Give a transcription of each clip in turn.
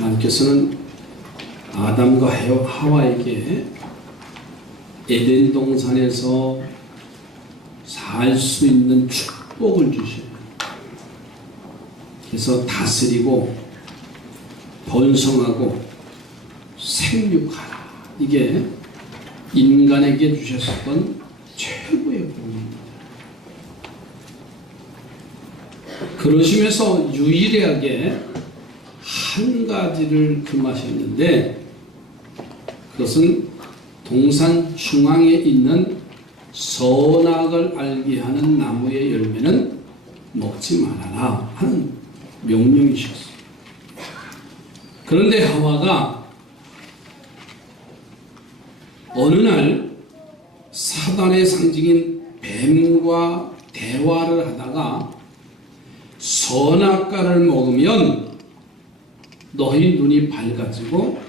하나님께서는 아담과 하와에게 에덴 동산에서 살 수 있는 축복을 주셔요. 그래서 다스리고 번성하고 생육하라. 이게 인간에게 주셨던 최고의 복입니다. 그러시면서 유일하게 한 가지를 금하셨는데, 그것은 동산 중앙에 있는 선악을 알게 하는 나무의 열매는 먹지 말아라 하는 명령이셨어요. 그런데 하와가 어느 날 사단의 상징인 뱀과 대화를 하다가 선악과를 먹으면 너희 눈이 밝아지고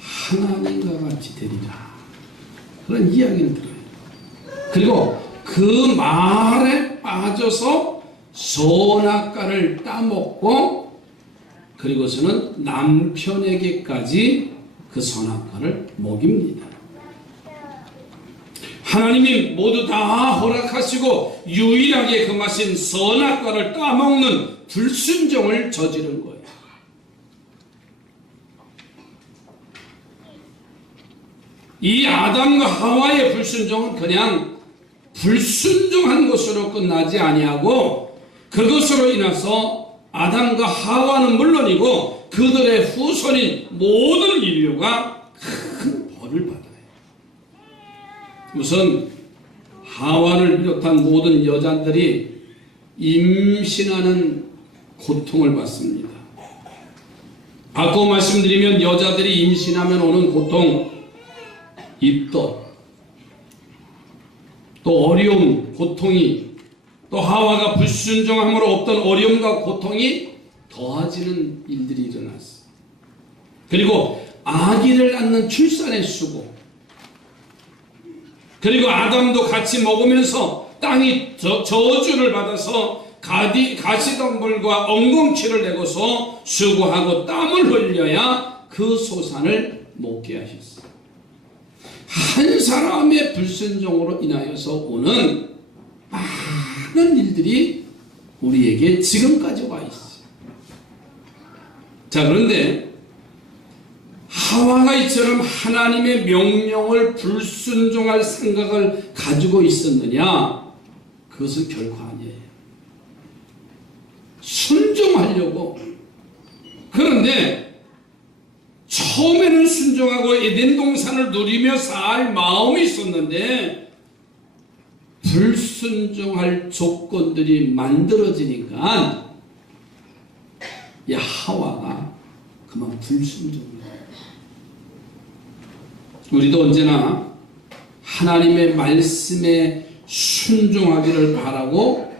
하나님과 같이 되리라, 그런 이야기를 들어요. 그리고 그 말에 빠져서 선악과를 따먹고, 그리고서는 남편에게까지 그 선악과를 먹입니다. 하나님이 모두 다 허락하시고 유일하게 금하신 선악과를 따먹는 불순종을 저지른 거예요. 이 아담과 하와의 불순종은 그냥 불순종한 것으로 끝나지 아니하고, 그것으로 인해서 아담과 하와는 물론이고 그들의 후손인 모든 인류가 큰 벌을 받아요. 우선 하와를 비롯한 모든 여자들이 임신하는 고통을 받습니다. 바꿔 말씀드리면 여자들이 임신하면 오는 고통, 입덧, 또 어려움, 고통이, 또 하와가 불순종함으로 없던 어려움과 고통이 더해지는 일들이 일어났어요. 그리고 아기를 낳는 출산의 수고, 그리고 아담도 같이 먹으면서 땅이 저주를 받아서 가시덤불과 엉겅퀴를 내고서 수고하고 땀을 흘려야 그 소산을 먹게 하셨어요. 한 사람의 불순종으로 인하여서 오는 많은 일들이 우리에게 지금까지 와 있어요. 자, 그런데 하와가 이처럼 하나님의 명령을 불순종할 생각을 가지고 있었느냐? 그것은 결코 아니에요. 순종하려고. 그런데 처음에는 순종하고 에덴 동산을 누리며 살 마음이 있었는데, 불순종할 조건들이 만들어지니까 이 하와가 그만 불순종해요. 우리도 언제나 하나님의 말씀에 순종하기를 바라고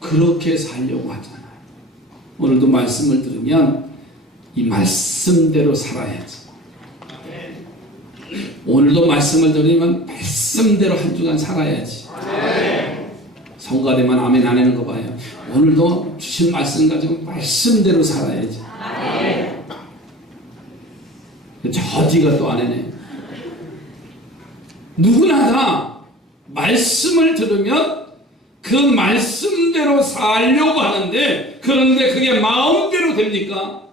그렇게 살려고 하잖아요. 오늘도 말씀을 들으면 이 말씀대로 살아야지. 오늘도 말씀을 들으면 말씀대로 한 주간 살아야지. 성가 되면 아멘 안 하는 거 봐요. 오늘도 주신 말씀 가지고 말씀대로 살아야지. 저 뒤가 또 안 하네. 누구나 다 말씀을 들으면 그 말씀대로 살려고 하는데, 그런데 그게 마음대로 됩니까?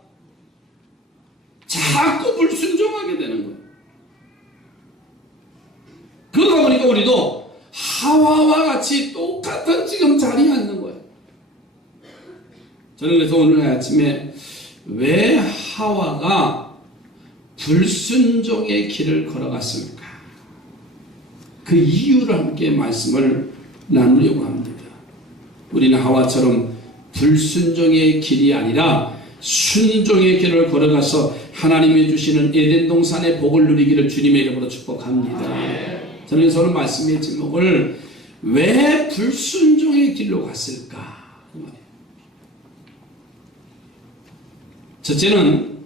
자꾸 불순종하게 되는 거예요. 그러다 보니까 우리도 하와와 같이 똑같은 지금 자리에 앉는 거예요. 저는 그래서 오늘 아침에 왜 하와가 불순종의 길을 걸어갔습니까? 그 이유를 함께 말씀을 나누려고 합니다. 우리는 하와처럼 불순종의 길이 아니라 순종의 길을 걸어가서 하나님이 주시는 에덴 동산의 복을 누리기를 주님의 이름으로 축복합니다. 저는 그래서 오늘 말씀의 제목을 왜 불순종의 길로 갔을까? 첫째는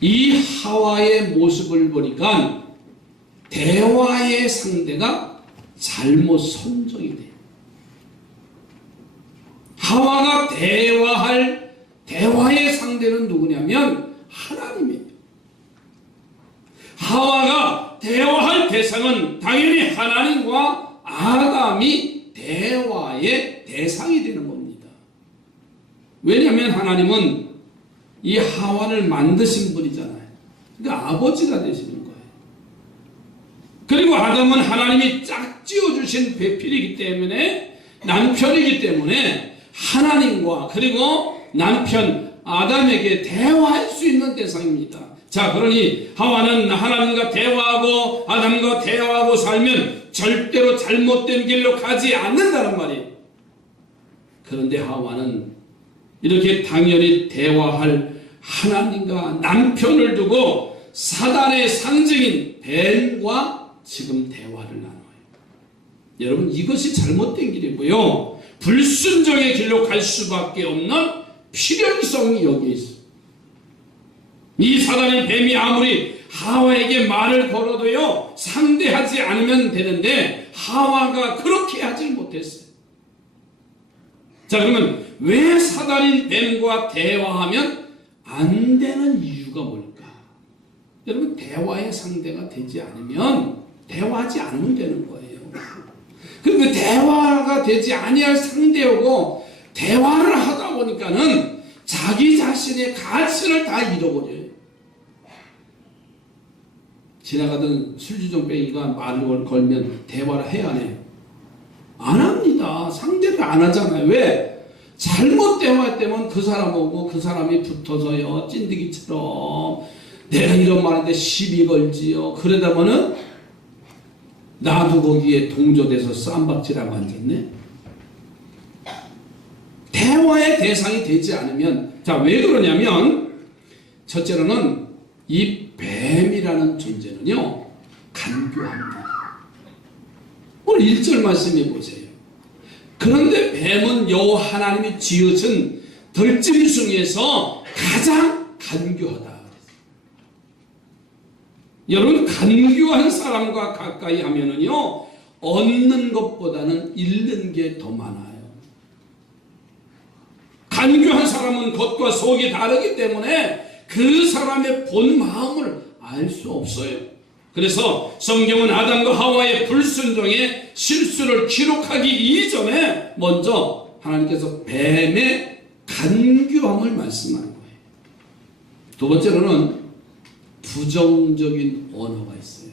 이 하와의 모습을 보니까 대화의 상대가 잘못 선정이 돼요. 하와가 대화할 대화의 상대는 누구냐면 하나님이에요. 하와가 대화할 대상은 당연히 하나님과 아담이 대화의 대상이 되는 겁니다. 왜냐하면 하나님은 이 하와를 만드신 분이잖아요. 그러니까 아버지가 되시는 거예요. 그리고 아담은 하나님이 짝지어 주신 배필이기 때문에, 남편이기 때문에 하나님과 그리고 남편 아담에게 대화할 수 있는 대상입니다. 자, 그러니 하와는 하나님과 대화하고 아담과 대화하고 살면 절대로 잘못된 길로 가지 않는다는 말이에요. 그런데 하와는 이렇게 당연히 대화할 하나님과 남편을 두고 사단의 상징인 뱀과 지금 대화를 나눠요. 여러분, 이것이 잘못된 길이고요, 불순종의 길로 갈 수밖에 없는 필연성이 여기에 있어요. 이 사단인 뱀이 아무리 하와에게 말을 걸어도요 상대하지 않으면 되는데 하와가 그렇게 하지 못했어요. 자, 그러면 왜 사단인 뱀과 대화하면 안 되는 이유가 뭘까? 여러분, 대화의 상대가 되지 않으면 대화하지 않으면 되는 거예요. 그런데 대화가 되지 아니할 상대하고 대화를 하다 보니까는 자기 자신의 가치를 다 잃어버려요. 지나가던 술주정뱅이가 말을 걸면 대화를 해야 해요? 안 합니다. 상대를 안 하잖아요. 왜? 잘못 대화했다면 그 사람하고 그 사람이 붙어서요 찐득이처럼 내가 이런 말인데 시비 걸지요. 그러다 보면 나도 거기에 동조돼서 쌈박질하고 앉았네. 대화의 대상이 되지 않으면, 자, 왜 그러냐면 첫째로는 이 뱀이라는 존재는요 간교합니다. 오늘 1절 말씀해 보세요. 그런데 뱀은 여호와 하나님이 지으신 들짐 중에서 가장 간교하다. 여러분, 간교한 사람과 가까이 하면은요 얻는 것보다는 잃는 게 더 많아요. 간교한 사람은 겉과 속이 다르기 때문에 그 사람의 본 마음을 알 수 없어요. 그래서 성경은 아담과 하와의 불순종의 실수를 기록하기 이전에 먼저 하나님께서 뱀의 간교함을 말씀하는 거예요. 두 번째로는 부정적인 언어가 있어요.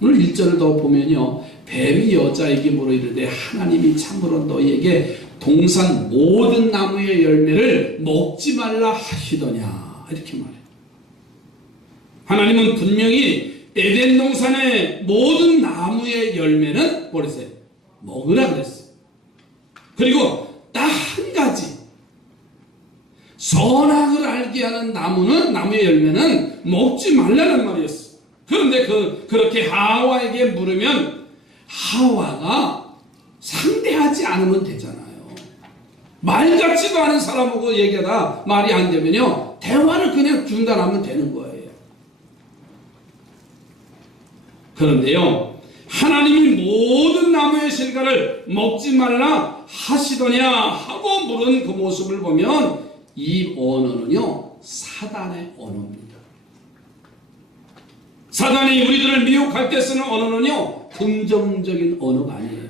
오늘 1절을 더 보면요, 뱀이 여자에게 물어 이르되 하나님이 참으로 너희에게 동산 모든 나무의 열매를 먹지 말라 하시더냐, 이렇게 말해요. 하나님은 분명히 에덴 동산의 모든 나무의 열매는 뭐랬어요? 먹으라 그랬어요. 그리고 딱 한 가지, 선악을 알게 하는 나무의 열매는 먹지 말라는 말이었어요. 그런데 그렇게 하와에게 물으면 하와가 상대하지 않으면 되잖아요. 말 같지도 않은 사람하고 얘기하다 말이 안 되면요 대화를 그냥 중단하면 되는 거예요. 그런데요, 하나님이 모든 나무의 실과를 먹지 말라 하시더냐 하고 물은 그 모습을 보면 이 언어는요 사단의 언어입니다. 사단이 우리들을 미혹할 때 쓰는 언어는요 긍정적인 언어가 아니에요.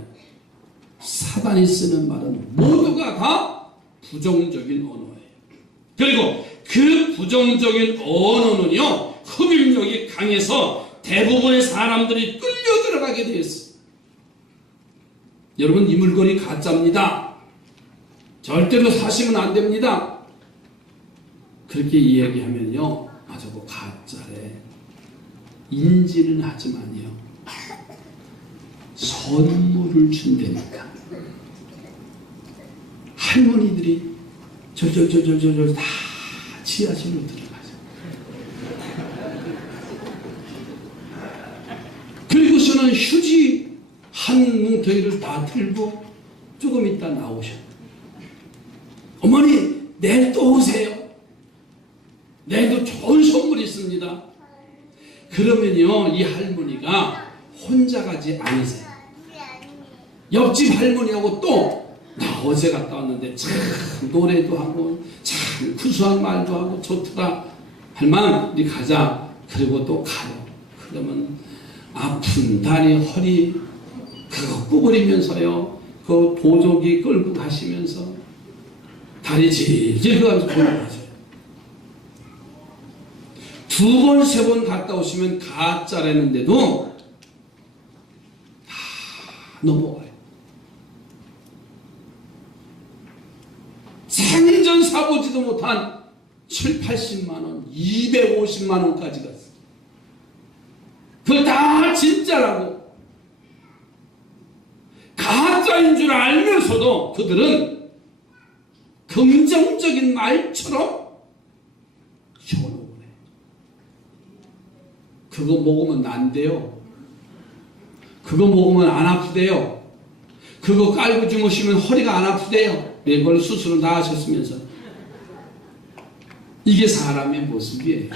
사단이 쓰는 말은 모두가 다 부정적인 언어예요. 그리고 그 부정적인 언어는요 흡입력이 강해서 대부분의 사람들이 끌려 들어가게 되어 있어요. 여러분, 이 물건이 가짜입니다. 절대로 사시면 안 됩니다. 그렇게 이야기하면요, 아, 저거 가짜래. 인지는 하지만요, 선물을 준다니까. 할머니들이 저 다 지하실로 들어가죠. 그리고서는 휴지 한 뭉텅이를 다 들고 조금 있다 나오셔. 어머니, 내일 또 오세요. 내일도 좋은 선물이 있습니다. 그러면요, 이 할머니가 혼자 가지 않으세요. 옆집 할머니하고 또 어제 갔다 왔는데 참 노래도 하고 참 구수한 말도 하고 좋더라. 할망 우리 가자. 그리고 또 가요. 그러면 아픈 다리 허리 그거 구부리면서요. 그 보조기 끌고 가시면서 다리 질질 그가면서 걸어가세요. 2번, 3번 갔다 오시면 가짜라는데도 다 넘어가요. 생전 사보지도 못한 7, 80만원, 250만원까지 갔어요. 그거 다 진짜라고. 가짜인 줄 알면서도 그들은 긍정적인 말처럼 효능을 해. 그거 먹으면 난대요. 그거 먹으면 안 아프대요. 그거 깔고 주무시면 허리가 안 아프대요. 이걸 스스로 다 하셨으면서. 이게 사람의 모습이에요.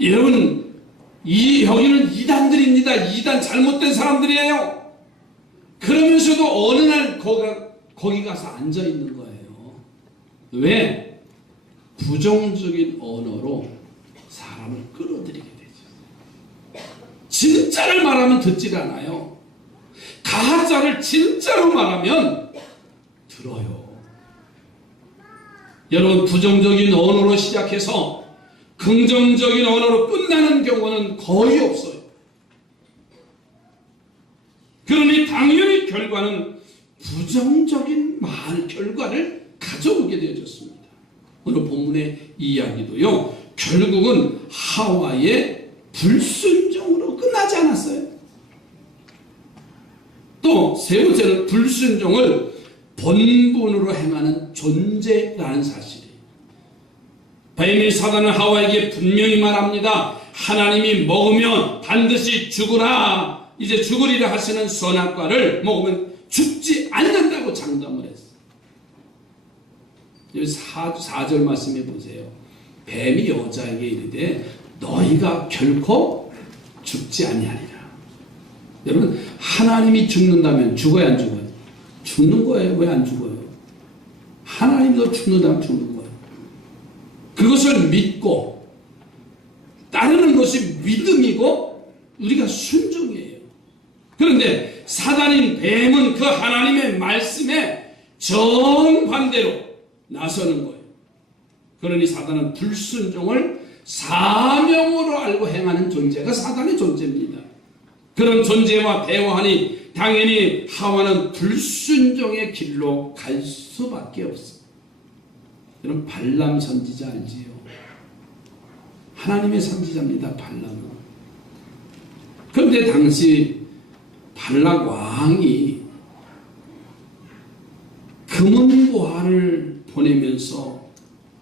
여러분, 여기는 이단들입니다. 이단 잘못된 사람들이에요. 그러면서도 어느 날 거기 가서 앉아 있는 거예요. 왜? 부정적인 언어로 사람을 끌어들이게 되죠. 진짜를 말하면 듣질 않아요. 가짜를 진짜로 말하면 들어요. 여러분, 부정적인 언어로 시작해서 긍정적인 언어로 끝나는 경우는 거의 없어요. 그러니 당연히 결과는 부정적인 결과를 가져오게 되어졌습니다. 오늘 본문의 이야기도요, 결국은 하와의 불순종으로 끝나지 않았어요. 또 세 번째는 불순종을 본분으로 행하는 존재라는 사실이에요. 뱀이 사단은 하와에게 분명히 말합니다. 하나님이 먹으면 반드시 죽으라. 이제 죽으리라 하시는 선악과를 먹으면 죽지 않는다고 장담을 했어요. 여기 4절 말씀해 보세요. 뱀이 여자에게 이르되 너희가 결코 죽지 아니하리라. 여러분, 하나님이 죽는다면 죽어야 안 죽어요? 죽는 거예요. 왜 안 죽어요? 하나님도 죽는다면 죽는 거예요. 그것을 믿고 따르는 것이 믿음이고 우리가 순종이에요. 그런데 사단인 뱀은 그 하나님의 말씀에 정반대로 나서는 거예요. 그러니 사단은 불순종을 사명으로 알고 행하는 존재가 사단의 존재입니다. 그런 존재와 대화하니 당연히 하와는 불순종의 길로 갈 수밖에 없어요. 여러분, 발람 선지자 알지요? 하나님의 선지자입니다. 발람은. 그런데 당시 발락 왕이 금은보화를 보내면서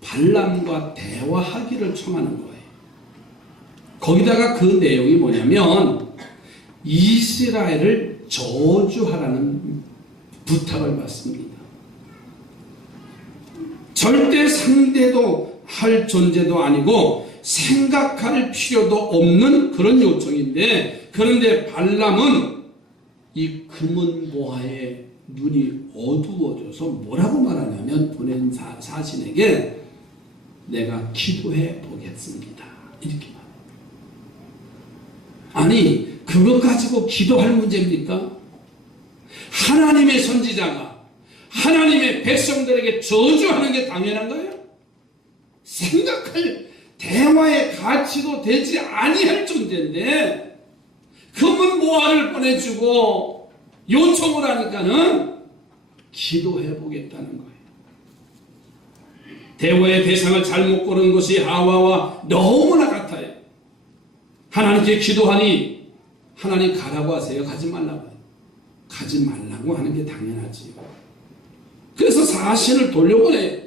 발람과 대화하기를 청하는 거예요. 거기다가 그 내용이 뭐냐면 이스라엘을 저주하라는 부탁을 받습니다. 절대 상대도 할 존재도 아니고 생각할 필요도 없는 그런 요청인데, 그런데 발람은 이 금은보화의 눈이 어두워져서 뭐라고 말하냐면 보낸 사신에게 내가 기도해 보겠습니다. 이렇게 말해요. 아니, 그것 가지고 기도할 문제입니까? 하나님의 선지자가 하나님의 백성들에게 저주하는 게 당연한 거예요? 생각할 대화의 가치도 되지 아니할 존재인데 금은보화를 보내주고 요청을 하니까는 기도해 보겠다는 거예요. 대화의 대상을 잘못 고르는 것이 하와와 너무나 같아요. 하나님께 기도하니 하나님 가라고 하세요? 가지 말라고 해요? 가지 말라고 하는 게 당연하지요. 그래서 사신을 돌려보내요.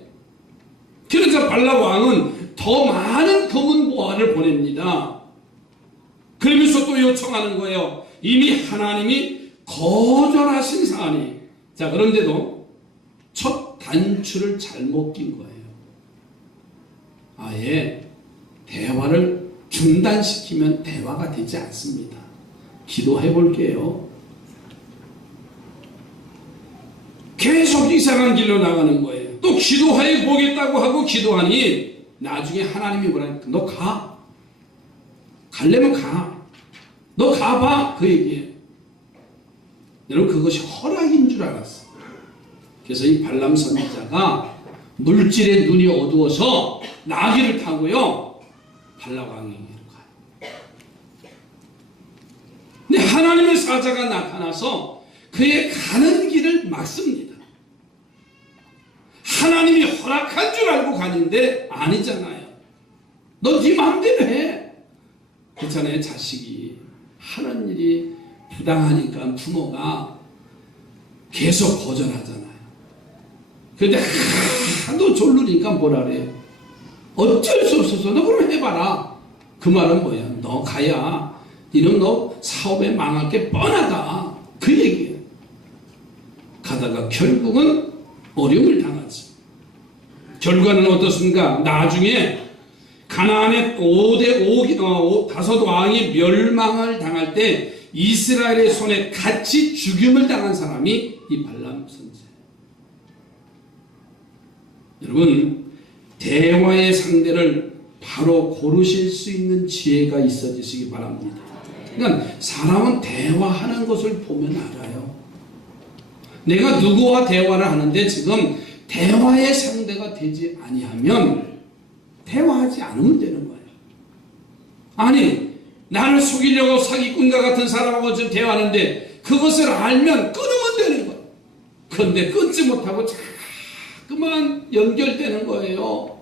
그래서 발람 왕은 더 많은 금은보화를 보냅니다. 그러면서 또 요청하는 거예요. 이미 하나님이 거절하신 사안이. 자, 그런데도 첫 단추를 잘못 낀 거예요. 아예 대화를 중단시키면 대화가 되지 않습니다. 기도해 볼게요. 계속 이상한 길로 나가는 거예요. 또 기도해 보겠다고 하고 기도하니 나중에 하나님이 뭐라니까 너 가. 가려면 가. 너 가봐. 그 얘기예요. 여러분 그것이 허락인 줄 알았어. 그래서 이 발람 선지자가 물질의 눈이 어두워서 나귀를 타고요 발라왕에게로 가요. 근데 하나님의 사자가 나타나서 그의 가는 길을 막습니다. 하나님이 허락한 줄 알고 가는데 아니잖아요. 너 네 마음대로 해. 그렇잖아요. 자식이 하는 일이 부당하니까 부모가 계속 거절하잖아요. 그런데 하도 졸르니까 뭐라 그래요? 어쩔 수 없어서 너 그럼 해봐라. 그 말은 뭐야? 너 가야 이런 너 사업에 망할 게 뻔하다. 그 얘기예요. 가다가 결국은 어려움을 당하지. 결과는 어떻습니까? 나중에 가나안의 5대 왕이 멸망을 당할 때 이스라엘의 손에 같이 죽임을 당한 사람이 이 발람 선지자예요. 여러분 대화의 상대를 바로 고르실 수 있는 지혜가 있어지시기 바랍니다. 그러니까 사람은 대화하는 것을 보면 알아요. 내가 누구와 대화를 하는데 지금 대화의 상대가 되지 아니하면 대화하지 않으면 되는 거예요. 아니 나를 속이려고 사기꾼과 같은 사람하고 지금 대화하는데 그것을 알면 끊으면 되는 거예요. 그런데 끊지 못하고 자꾸만 연결되는 거예요.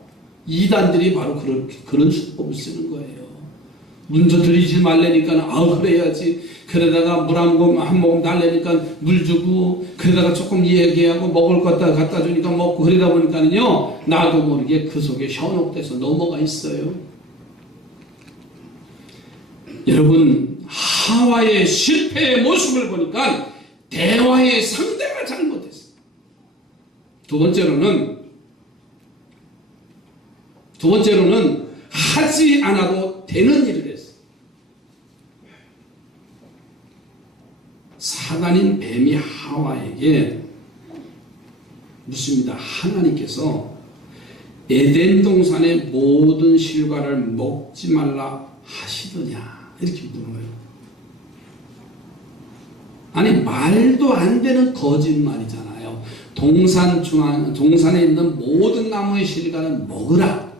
이단들이 바로 그런 수법을 쓰는 거예요. 문도 들이지 말라니까 그래야지. 그러다가 물 한 모금 달래니까 물 주고 그러다가 조금 얘기하고 먹을 것 갖다 주니까 먹고 그러다 보니까는요 나도 모르게 그 속에 현혹돼서 넘어가 있어요. 여러분 하와의 실패의 모습을 보니까 대화의 상대가 잘못했어요. 두 번째로는 하지 않아도 되는 일을 했어요. 사단인 뱀이 하와에게 묻습니다. 하나님께서 에덴 동산의 모든 실과를 먹지 말라 하시더냐 이렇게 물어요. 아니 말도 안 되는 거짓말이잖아요. 동산에 있는 모든 나무의 실과는 먹으라.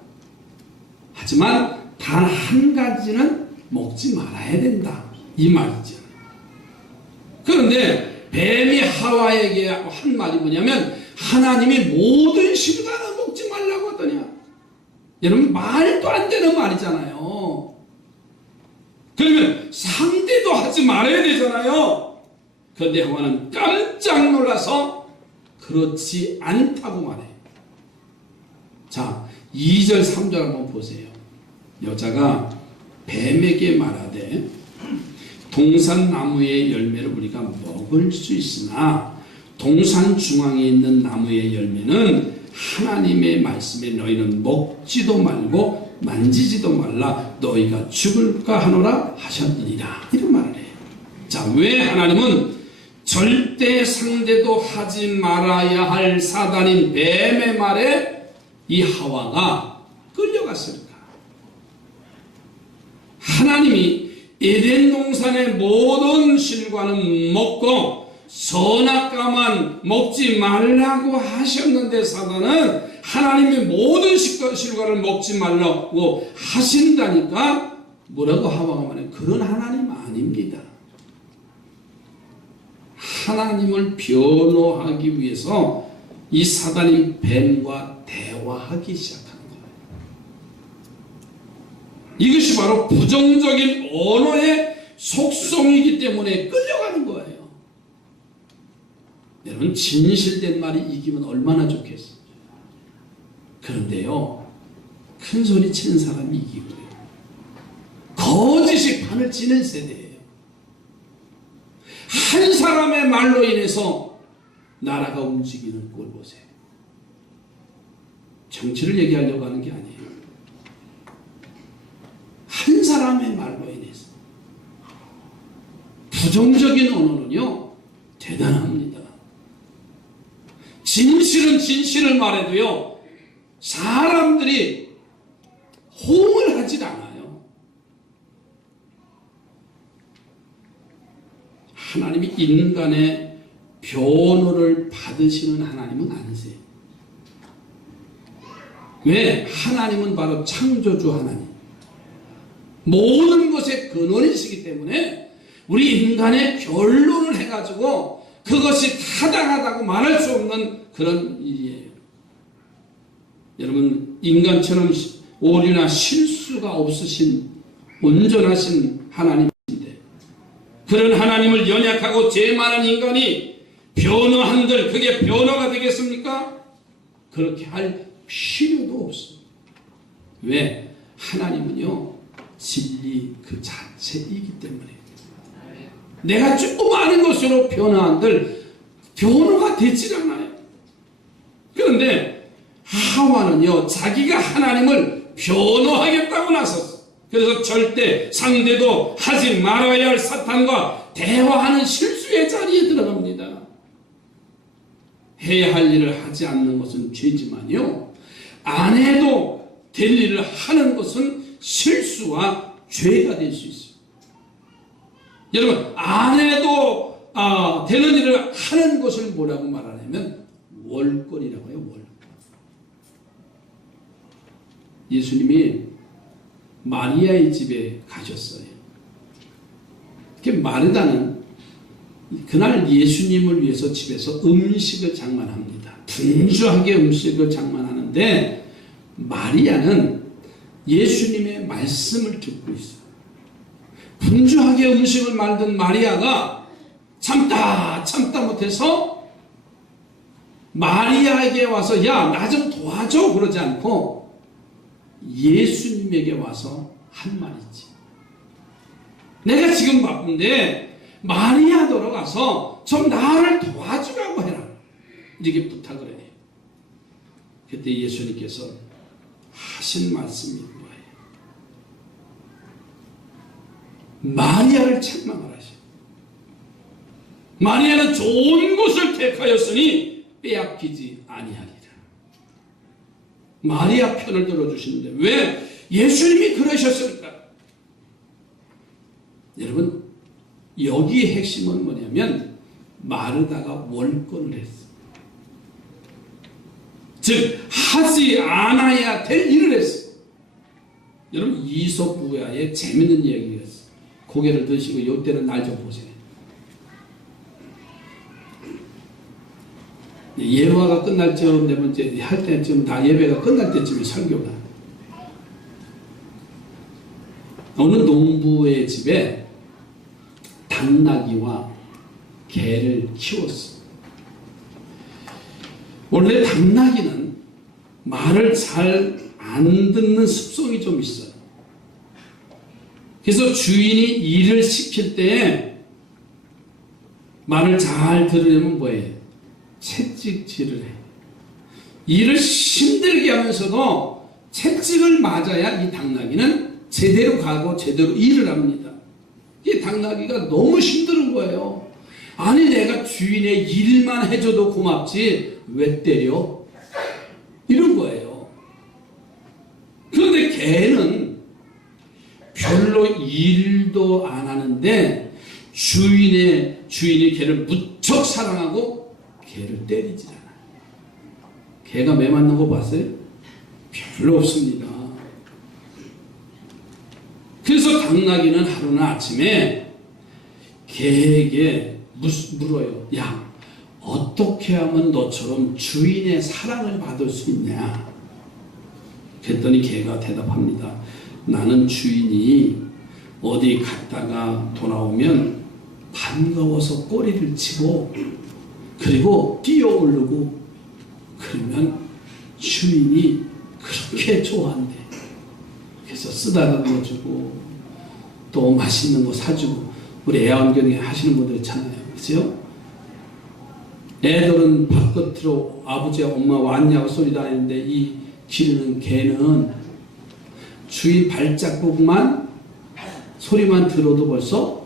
하지만 단 한 가지는 먹지 말아야 된다. 이 말이죠. 그런데 뱀이 하와에게 한 말이 뭐냐면 하나님이 모든 실과는 먹지 말라고 하더냐. 여러분 말도 안 되는 말이잖아요. 그러면 상대도 하지 말아야 되잖아요. 그런데 하와는 깜짝 놀라서 그렇지 않다고 말해요. 자 2절 3절 한번 보세요. 여자가 뱀에게 말하되 동산나무의 열매를 우리가 먹을 수 있으나 동산 중앙에 있는 나무의 열매는 하나님의 말씀에 너희는 먹지도 말고 만지지도 말라 너희가 죽을까 하노라 하셨느니라. 이런 말을 해요. 자, 왜 하나님은 절대 상대도 하지 말아야 할 사단인 뱀의 말에 이 하와가 끌려갔을까? 하나님이 에덴 동산의 모든 실과는 먹고 선악과만 먹지 말라고 하셨는데 사단은 하나님의 모든 실과를 먹지 말라고 하신다니까 뭐라고 하와가 말해? 그런 하나님 아닙니다. 하나님을 변호하기 위해서 이 사단인 뱀과 대화하기 시작한 거예요. 이것이 바로 부정적인 언어의 속성이기 때문에 끌려가는 거예요. 여러분 진실된 말이 이기면 얼마나 좋겠어요. 그런데요 큰 소리 치는 사람이 이기고요. 거짓이 판을 치는 세대예요. 한 사람의 말로 인해서 나라가 움직이는 꼴 보세요. 정치를 얘기하려고 하는 게 아니에요. 한 사람의 말로 인해서 부정적인 언어는요 대단합니다. 진실을 말해도요, 사람들이 호응을 하질 않아요. 하나님이 인간의 변호를 받으시는 하나님은 아니세요. 왜? 하나님은 바로 창조주 하나님, 모든 것의 근원이시기 때문에 우리 인간의 변론을 해가지고 그것이 타당하다고 말할 수 없는 그런 일이에요. 여러분, 인간처럼 오류나 실수가 없으신 온전하신 하나님인데, 그런 하나님을 연약하고 죄 많은 인간이 변호한들 그게 변호가 되겠습니까? 그렇게 할 필요도 없습니다. 왜? 하나님은요, 진리 그 자체이기 때문에. 내가 조그마한 것으로 변호한들 변호가 되질 않아요. 그런데 하와는요, 자기가 하나님을 변호하겠다고 나섰어. 그래서 절대 상대도 하지 말아야 할 사탄과 대화하는 실수의 자리에 들어갑니다. 해야 할 일을 하지 않는 것은 죄지만요, 안 해도 될 일을 하는 것은 실수와 죄가 될 수 있어요. 여러분, 안 해도 되는 일을 하는 것을 뭐라고 말하냐면 월권이라고 해요. 월권. 예수님이 마리아의 집에 가셨어요. 마르다는 그날 예수님을 위해서 집에서 음식을 장만합니다. 분주하게 음식을 장만하는데, 마리아는 예수님의 말씀을 듣고 있어요. 분주하게 음식을 만든 마리아가 참다 못해서 마리아에게 와서 야, 나 좀 도와줘 그러지 않고 예수님에게 와서 한 말이지. 내가 지금 바쁜데 마리아 돌아가서 좀 나를 도와주라고 해라, 이렇게 부탁을 해요. 그때 예수님께서 하신 말씀이 뭐예요? 마리아를 책망을 하셔. 마리아는 좋은 것을 택하였으니 빼앗기지 아니하리라. 마리아 편을 들어주시는데 왜 예수님이 그러셨을까? 여러분, 여기의 핵심은 뭐냐면 마르다가 월권을 했어. 즉 하지 않아야 될 일을 했어. 여러분, 이솝부야의 재밌는 이야기였어. 고개를 드시고 이때는 날 좀 보세요. 예화가 끝날 쯤 되면 이제 할 때쯤 다 예배가 끝날 때쯤에 설교가. 어느 농부의 집에 당나귀와 개를 키웠어. 원래 당나귀는 말을 잘 안 듣는 습성이 좀 있어요. 그래서 주인이 일을 시킬 때 말을 잘 들으려면 뭐예요? 채찍질을 해. 일을 힘들게 하면서도 채찍을 맞아야 이 당나귀는 제대로 가고 제대로 일을 합니다. 이 당나귀가 너무 힘든 거예요. 아니, 내가 주인의 일만 해줘도 고맙지 왜 때려? 이런 거예요. 그런데 개는 별로 일도 안 하는데 주인이 개를 무척 사랑하고 개를 때리질 않아요. 개가 매 맞는 거 봤어요? 별로 없습니다. 그래서 당나귀는 하루는 아침에 개에게 물어요. 야, 어떻게 하면 너처럼 주인의 사랑을 받을 수 있냐? 그랬더니 개가 대답합니다. 나는 주인이 어디 갔다가 돌아오면 반가워서 꼬리를 치고 그리고 뛰어오르고 그러면 주인이 그렇게 좋아한대. 그래서 쓰다듬어 주고 또 맛있는 거 사주고. 우리 애완견이 하시는 분들 있잖아요. 그죠? 애들은 바깥으로 아버지와 엄마 왔냐고 소리 다니는데 이 기르는 개는 주인 발자국만 소리만 들어도 벌써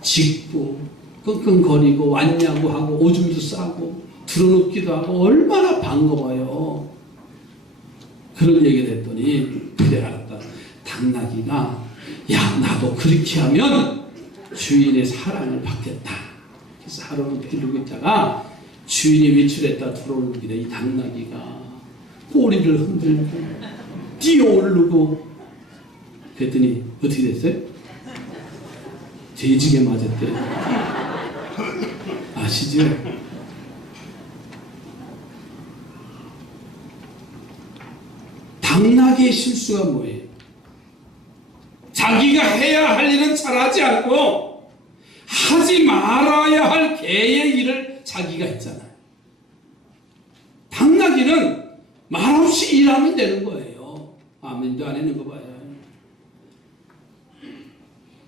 짖고 끙끙거리고 왔냐고 하고 오줌도 싸고 들어눕기도 하고 얼마나 반가워요. 그런 얘기를 했더니 그래 알았다. 당나귀가 야 나도 그렇게 하면 주인의 사랑을 받겠다. 그래서 하루는 기르고 있다가 주인이 외출했다 들어오는 길에 이 당나귀가 꼬리를 흔들고 뛰어오르고 그랬더니 어떻게 됐어요? 돼지게 맞았대. 아시죠? 당나귀의 실수가 뭐예요? 자기가 해야 할 일은 잘하지 않고 하지 말아야 할 개의 일을 자기가 했잖아요. 당나귀는 말없이 일하면 되는 거예요. 아멘도 안 했는 거 봐요.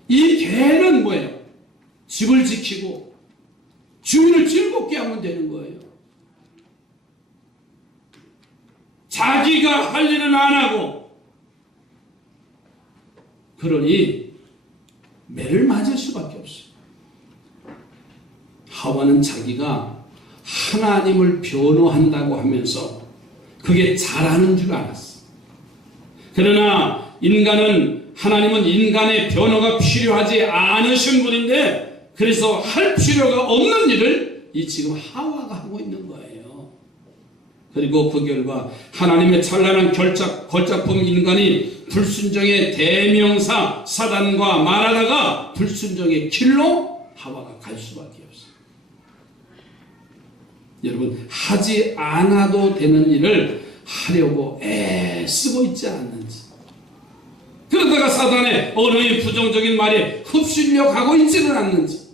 이 개는 뭐예요? 집을 지키고 주인을 즐겁게 하면 되는 거예요. 자기가 할 일은 안 하고 그러니 매를 맞을 수밖에 없어요. 하와는 자기가 하나님을 변호한다고 하면서 그게 잘하는 줄 알았어. 그러나 하나님은 인간의 변호가 필요하지 않으신 분인데 그래서 할 필요가 없는 일을 이 지금 하와가 하고 있는 거예요. 그리고 그 결과 하나님의 찬란한 걸작품 인간이 불순종의 대명사 사단과 말하다가 불순종의 길로 하와가 갈 수밖에 없어요. 여러분 하지 않아도 되는 일을 하려고 애쓰고 있지 않는지, 그러다가 사단의 어느 부정적인 말에 흡수려 가고 있지는 않는지,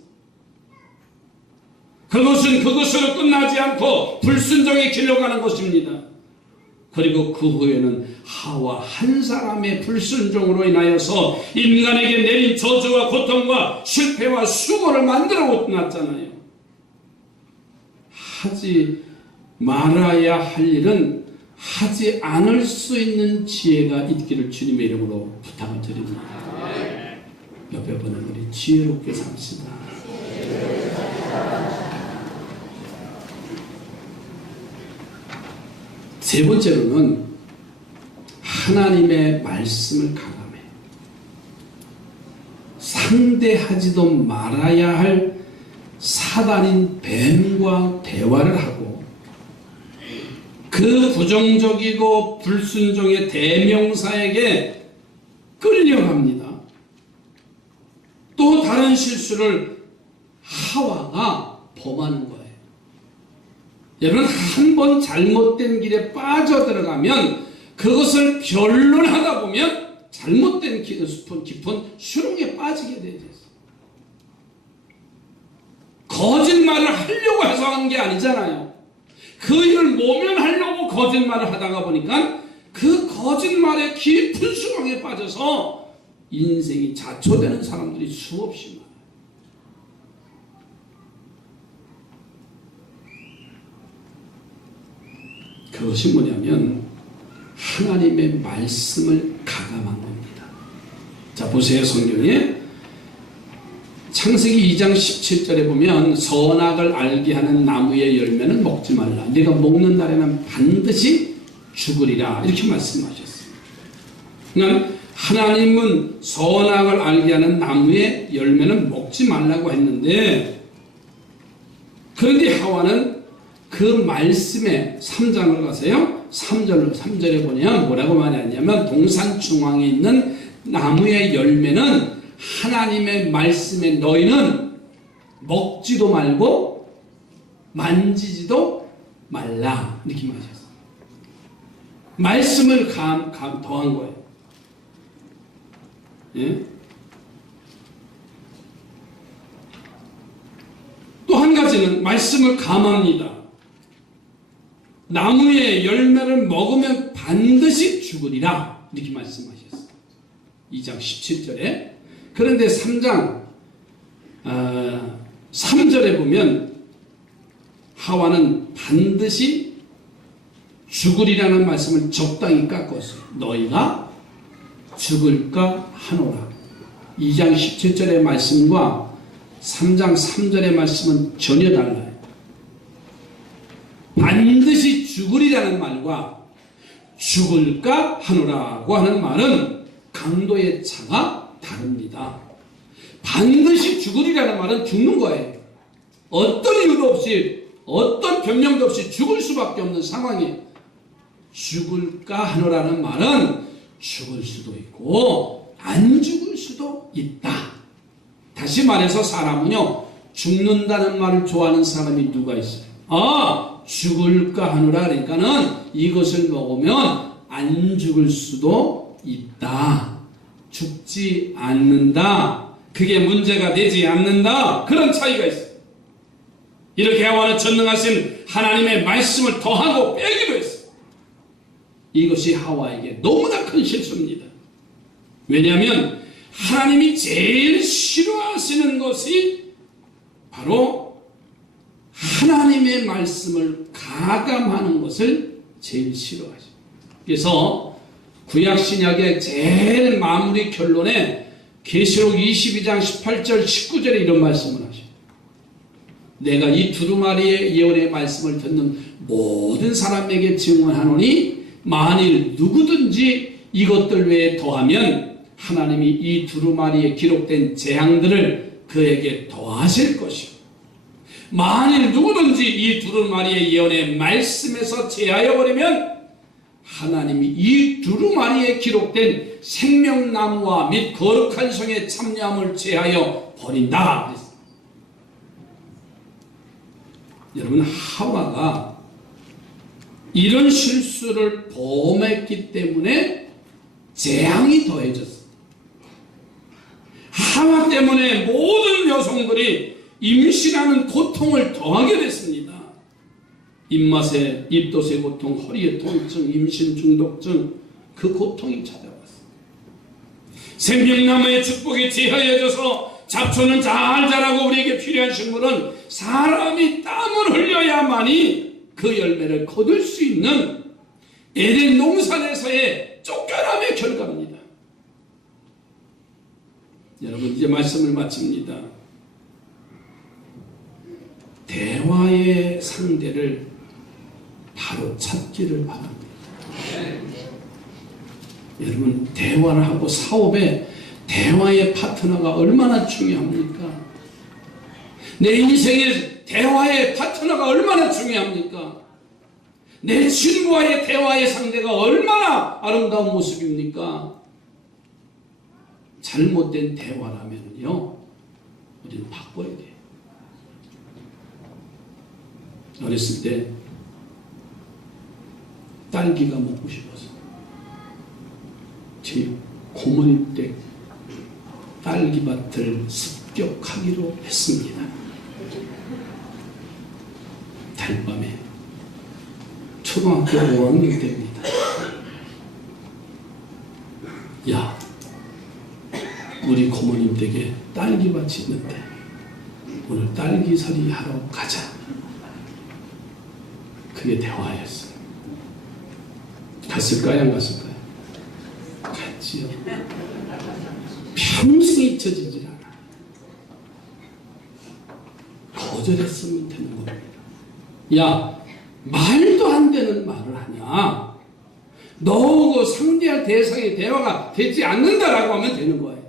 그것은 그것으로 끝나지 않고 불순종의 길로 가는 것입니다. 그리고 그 후에는 하와 한 사람의 불순종으로 인하여서 인간에게 내린 저주와 고통과 실패와 수고를 만들어 놨잖아요. 하지 말아야 할 일은 하지 않을 수 있는 지혜가 있기를 주님의 이름으로 부탁을 드립니다. 옆에 보는 우리 지혜롭게 삽시다. 세 번째로는 하나님의 말씀을 가감해 상대하지도 말아야 할 사단인 뱀과 대화를 하고 그 부정적이고 불순종의 대명사에게 끌려갑니다. 또 다른 실수를 하와가 범하는 거예요. 여러분 한 번 잘못된 길에 빠져들어가면 그것을 변론하다 보면 잘못된 깊은 수렁에 빠지게 되죠. 거짓말을 하려고 해서 한 게 아니잖아요. 그 일을 모면하려고 거짓말을 하다가 보니까 그 거짓말의 깊은 수렁에 빠져서 인생이 자초되는 사람들이 수없이 많아요. 그것이 뭐냐면 하나님의 말씀을 가감한 겁니다. 자 보세요. 성경에 창세기 2장 17절에 보면 선악을 알게 하는 나무의 열매는 먹지 말라. 네가 먹는 날에는 반드시 죽으리라. 이렇게 말씀하셨어요. 그러니까 하나님은 선악을 알게 하는 나무의 열매는 먹지 말라고 했는데, 그런데 하와는 그 말씀에 3장을 가세요. 3절에 보면 뭐라고 말하냐면 동산 중앙에 있는 나무의 열매는 하나님의 말씀에 너희는 먹지도 말고 만지지도 말라. 이렇게 말하셨어요. 말씀을 더한 거예요. 예? 또 한 가지는 말씀을 감합니다. 나무의 열매를 먹으면 반드시 죽으리라. 이렇게 말씀하셨어요. 2장 17절에. 그런데 3장 3절에 보면 하와는 반드시 죽으리라는 말씀을 적당히 깎았어요. 너희가 죽을까 하노라. 2장 17절의 말씀과 3장 3절의 말씀은 전혀 달라요. 반드시 죽으리라는 말과 죽을까 하노라고 하는 말은 강도의 차가 다릅니다. 반드시 죽으리라는 말은 죽는 거예요. 어떤 이유도 없이, 어떤 변명도 없이 죽을 수밖에 없는 상황이. 죽을까 하노라는 말은 죽을 수도 있고 안 죽을 수도 있다. 다시 말해서 사람은요, 죽는다는 말을 좋아하는 사람이 누가 있어요? 죽을까 하노라, 그러니까는 이것을 먹으면 안 죽을 수도 있다. 죽지 않는다. 그게 문제가 되지 않는다. 그런 차이가 있어요. 이렇게 하와는 전능하신 하나님의 말씀을 더하고 빼기로 했어요. 이것이 하와에게 너무나 큰 실수입니다. 왜냐하면 하나님이 제일 싫어하시는 것이 바로 하나님의 말씀을 가감하는 것을 제일 싫어하시죠. 그래서 구약신약의 제일 마무리 결론에 계시록 22장 18절 19절에 이런 말씀을 하셔요. 내가 이 두루마리의 예언의 말씀을 듣는 모든 사람에게 증언하노니 만일 누구든지 이것들 외에 더하면 하나님이 이 두루마리에 기록된 재앙들을 그에게 더하실 것이고, 만일 누구든지 이 두루마리의 예언의 말씀에서 제하여 버리면 하나님이 이 두루마리에 기록된 생명나무와 및 거룩한 성의 참여함을 제하여 버린다. 여러분, 하와가 이런 실수를 범했기 때문에 재앙이 더해졌어요. 하와 때문에 모든 여성들이 임신하는 고통을 더하게 됐습니다. 입맛에, 입덧의 고통, 허리의 통증, 임신 중독증, 그 고통이 찾아왔어요. 생명나무의 축복이 제하여져서 잡초는 잘 자라고 우리에게 필요한 식물은 사람이 땀을 흘려야만이 그 열매를 거둘 수 있는 에덴 동산에서의 쫓겨남의 결과입니다. 여러분, 이제 말씀을 마칩니다. 대화의 상대를 바로 찾기를 바랍니다. 여러분, 대화를 하고 사업에 대화의 파트너가 얼마나 중요합니까? 내 인생에 대화의 파트너가 얼마나 중요합니까? 내 친구와의 대화의 상대가 얼마나 아름다운 모습입니까? 잘못된 대화라면요, 우리는 바꿔야 돼요. 어렸을 때 딸기가 먹고 싶어서 제 고모님 댁 딸기밭을 습격하기로 했습니다. 달밤에 초등학교 5학년 때입니다. 야, 우리 고모님 댁에 딸기밭이 있는데 오늘 딸기살이 하러 가자. 그게 대화였어요. 갔을까요? 안 갔을까요? 갔지요. 평생 잊혀지질 않아. 거절했으면 되는 겁니다. 야, 말도 안 되는 말을 하냐? 너하고 상대할 대상의 대화가 되지 않는다라고 하면 되는 거예요.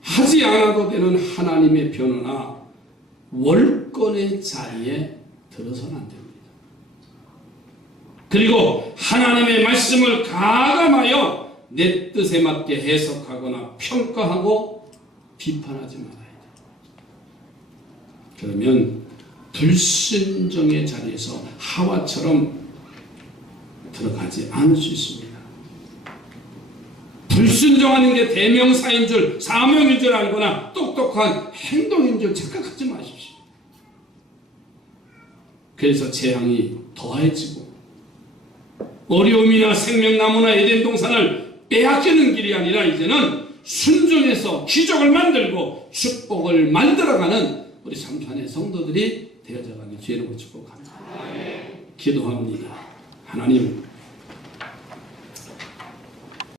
하지 않아도 되는 하나님의 변호나 월권의 자리에 들어서는 안 됩니다. 그리고 하나님의 말씀을 가감하여 내 뜻에 맞게 해석하거나 평가하고 비판하지 말아야 돼요. 그러면 불순종의 자리에서 하와처럼 들어가지 않을 수 있습니다. 불순종하는 게 대명사인 줄, 사명인 줄 알거나 똑똑한 행동인 줄 착각하지 마십시오. 그래서 재앙이 더해지고 어려움이나 생명나무나 에덴 동산을 빼앗기는 길이 아니라 이제는 순종해서 기적을 만들고 축복을 만들어가는 우리 삼산의 성도들이 되어져가길 주의 이름으로 축복합니다. 기도합니다. 하나님,